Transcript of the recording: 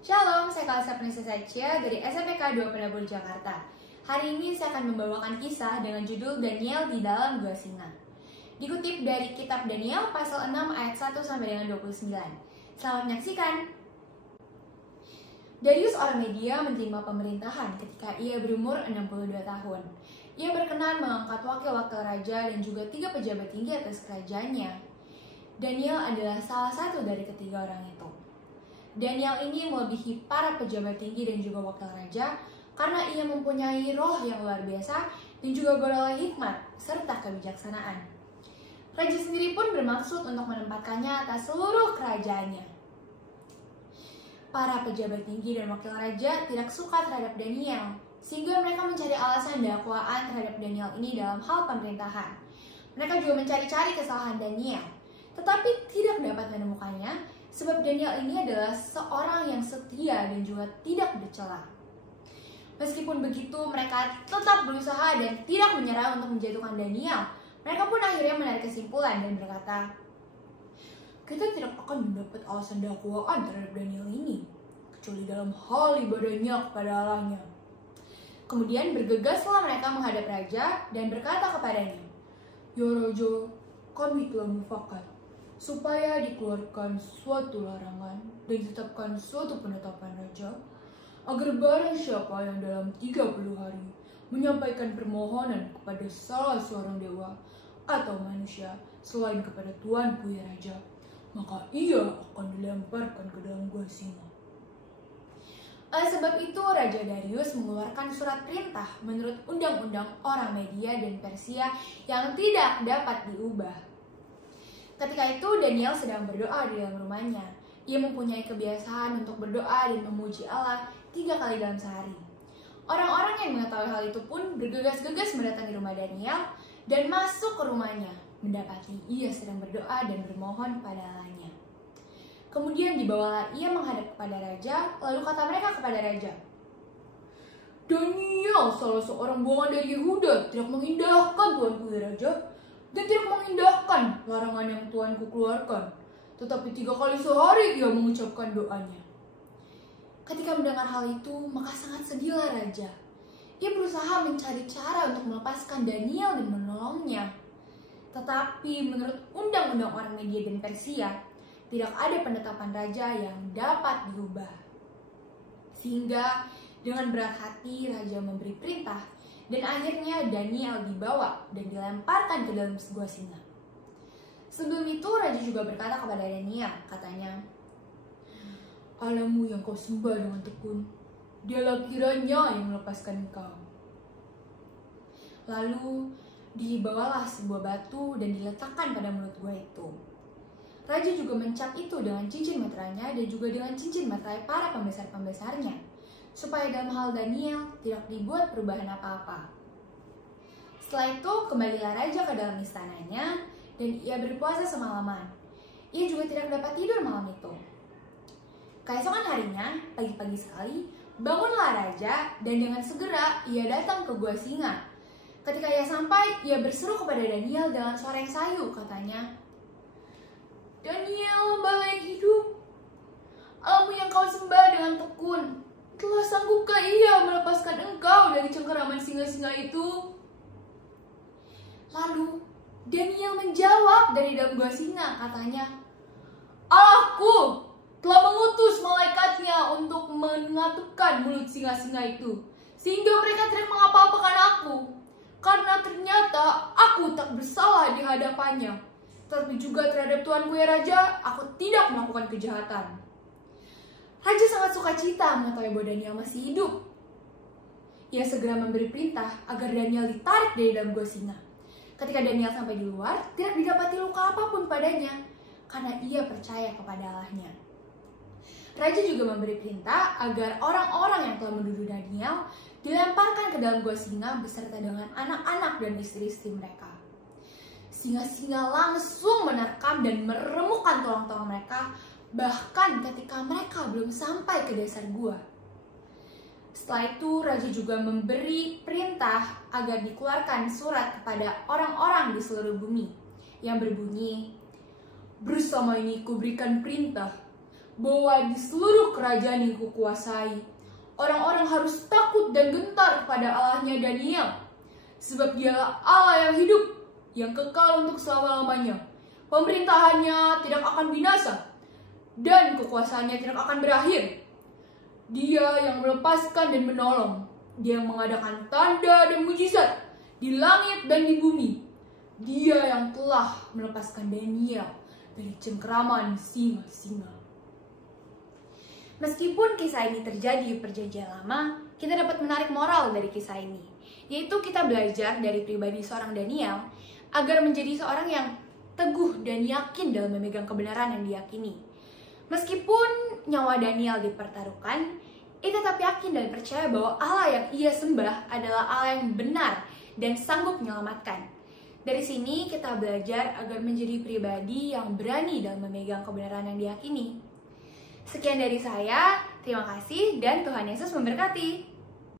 Shalom, saya Kalisa Prinsesa Cia dari SMPK 2 Pendabur Jakarta. Hari ini saya akan membawakan kisah dengan judul Daniel di dalam Gua Singa. Dikutip dari kitab Daniel pasal 6 ayat 1 sampai dengan 29. Selamat menyaksikan. Darius orang Media menerima pemerintahan ketika ia berumur 62 tahun. Ia berkenan mengangkat wakil-wakil raja dan juga 3 pejabat tinggi atas kerajaannya. Daniel adalah salah satu dari ketiga orang itu. Daniel ini melebihi para pejabat tinggi dan juga wakil raja karena ia mempunyai roh yang luar biasa dan juga beroleh hikmat serta kebijaksanaan. Raja sendiri pun bermaksud untuk menempatkannya atas seluruh kerajaannya. Para pejabat tinggi dan wakil raja tidak suka terhadap Daniel, sehingga mereka mencari alasan dakwaan terhadap Daniel ini dalam hal pemerintahan. Mereka juga mencari-cari kesalahan Daniel, tetapi tidak dapat menemukannya, sebab Daniel ini adalah seorang yang setia dan juga tidak bercela. Meskipun begitu, mereka tetap berusaha dan tidak menyerah untuk menjatuhkan Daniel. Mereka pun akhirnya menarik kesimpulan dan berkata, "Kita tidak akan mendapat alasan dakwaan terhadap Daniel ini, kecuali dalam hal ibadahnya kepada Allahnya." Kemudian bergegaslah mereka menghadap raja dan berkata kepadanya, "Ya Raja, kami telah mufakat supaya dikeluarkan suatu larangan dan ditetapkan suatu penetapan raja, agar barang siapa yang dalam 30 hari menyampaikan permohonan kepada salah seorang dewa atau manusia selain kepada tuanku ya raja, maka ia akan dilemparkan ke dalam gua singa." Oleh sebab itu, Raja Darius mengeluarkan surat perintah menurut undang-undang orang Media dan Persia yang tidak dapat diubah. Ketika itu Daniel sedang berdoa di dalam rumahnya. Ia mempunyai kebiasaan untuk berdoa dan memuji Allah 3 kali dalam sehari. Orang-orang yang mengetahui hal itu pun bergegas-gegas mendatangi rumah Daniel dan masuk ke rumahnya, mendapati ia sedang berdoa dan bermohon pada Allahnya. Kemudian dibawalah ia menghadap kepada raja, lalu kata mereka kepada raja, "Daniel, salah seorang buangan dari Yehuda, tidak mengindahkan tuanku ya raja, dan tidak mengindahkan larangan yang tuanku keluarkan, tetapi 3 kali sehari ia mengucapkan doanya." Ketika mendengar hal itu, maka sangat sedihlah raja. Ia berusaha mencari cara untuk melepaskan Daniel dan menolongnya. Tetapi menurut undang-undang orang Media dan Persia, tidak ada penetapan raja yang dapat diubah. Sehingga dengan berat hati raja memberi perintah, dan akhirnya Daniel dibawa dan dilemparkan ke dalam gua singa. Sebelum itu raja juga berkata kepada Daniel, katanya, "Allahmu yang kau sembah dengan tekun, dialah kiranya yang melepaskan engkau." Lalu dibawalah sebuah batu dan diletakkan pada mulut gua itu. Raja juga mencap itu dengan cincin meterainya dan juga dengan cincin meterai para pembesar-pembesarnya, supaya dalam hal Daniel tidak dibuat perubahan apa-apa. Setelah itu kembalilah raja ke dalam istananya dan ia berpuasa semalaman. Ia juga tidak dapat tidur malam itu. Keesokan harinya, pagi-pagi sekali, bangunlah raja dan dengan segera ia datang ke gua singa. Ketika ia sampai, ia berseru kepada Daniel dengan suara yang sayu, katanya, "Daniel, hamba yang hidup, Allahmu yang kau sembah dengan tekun, telah sanggupkah ia melepaskan engkau dari cengkeraman singa-singa itu?" Lalu Daniel menjawab dari dalam gua singa, katanya, "Allahku telah mengutus malaikatnya untuk mengatupkan mulut singa-singa itu, sehingga mereka tidak mengapa-apakan aku, karena ternyata aku tak bersalah di hadapannya. Tetapi juga terhadap tuanku ya raja, aku tidak melakukan kejahatan." Raja sangat sukacita mengetahui bahwa Daniel masih hidup. Ia segera memberi perintah agar Daniel ditarik dari dalam gua singa. Ketika Daniel sampai di luar, tidak didapati luka apapun padanya, karena ia percaya kepada Allahnya. Raja juga memberi perintah agar orang-orang yang telah menuduh Daniel dilemparkan ke dalam gua singa beserta dengan anak-anak dan istri-istri mereka. Singa-singa langsung menerkam dan meremukkan tulang-tulang mereka, bahkan ketika mereka belum sampai ke dasar gua. Setelah itu, raja juga memberi perintah agar dikeluarkan surat kepada orang-orang di seluruh bumi yang berbunyi, "Bersama ini kuberikan perintah bahwa di seluruh kerajaan yang kukuasai, orang-orang harus takut dan gentar kepada Allahnya Daniel, sebab dialah Allah yang hidup, yang kekal untuk selama-lamanya. Pemerintahannya tidak akan binasa, dan kekuasaannya tidak akan berakhir. Dia yang melepaskan dan menolong, dia yang mengadakan tanda dan mujizat di langit dan di bumi. Dia yang telah melepaskan Daniel dari cengkeraman singa-singa. Meskipun kisah ini terjadi di Perjanjian Lama, kita dapat menarik moral dari kisah ini, yaitu kita belajar dari pribadi seorang Daniel agar menjadi seorang yang teguh dan yakin dalam memegang kebenaran yang diyakini. Meskipun nyawa Daniel dipertaruhkan, ia tetap yakin dan percaya bahwa Allah yang ia sembah adalah Allah yang benar dan sanggup menyelamatkan. Dari sini kita belajar agar menjadi pribadi yang berani dalam memegang kebenaran yang diyakini. Sekian dari saya, terima kasih dan Tuhan Yesus memberkati.